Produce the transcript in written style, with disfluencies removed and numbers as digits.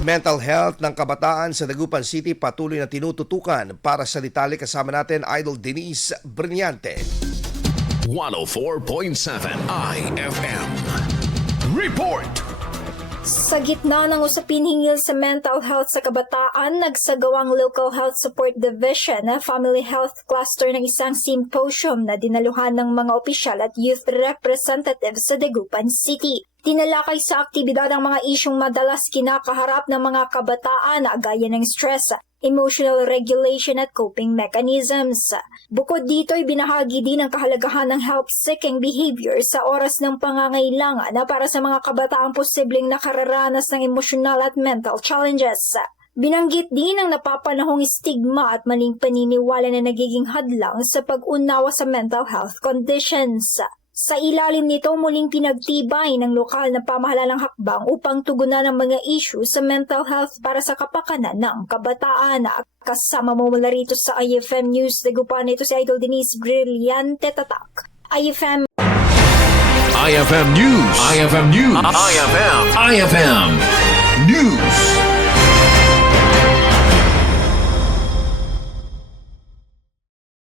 Mental health ng kabataan sa Dagupan City patuloy na tinututukan. Para sa detalye kasama natin Idol Denise Brillante. 104.7 IFM Report. Sa gitna ng usapin hinggil sa mental health sa kabataan, nagsagawang Local Health Support Division na Family Health Cluster ng isang symposium na dinaluhan ng mga opisyal at youth representatives sa Dagupan City. Tinalakay sa aktibidad ang mga isyong madalas kinakaharap ng mga kabataan gaya ng stress, emotional regulation at coping mechanisms. Bukod dito ay binahagi din ang kahalagahan ng help-seeking behavior sa oras ng pangangailangan para sa mga kabataang posibleng nakararanas ng emosyonal at mental challenges. Binanggit din ang napapanahong stigma at maling paniniwala na nagiging hadlang sa pag-unawa sa mental health conditions. Sa ilalim nito, muling pinagtibay ng lokal na pamahalaan ng hakbang upang tugunan ang mga issue sa mental health para sa kapakanan ng kabataan. Kasama mo mula rito sa IFM News, Dagupan, ito si Idol Denise Brillante Tatak. IFM IFM News. IFM News. IFM News.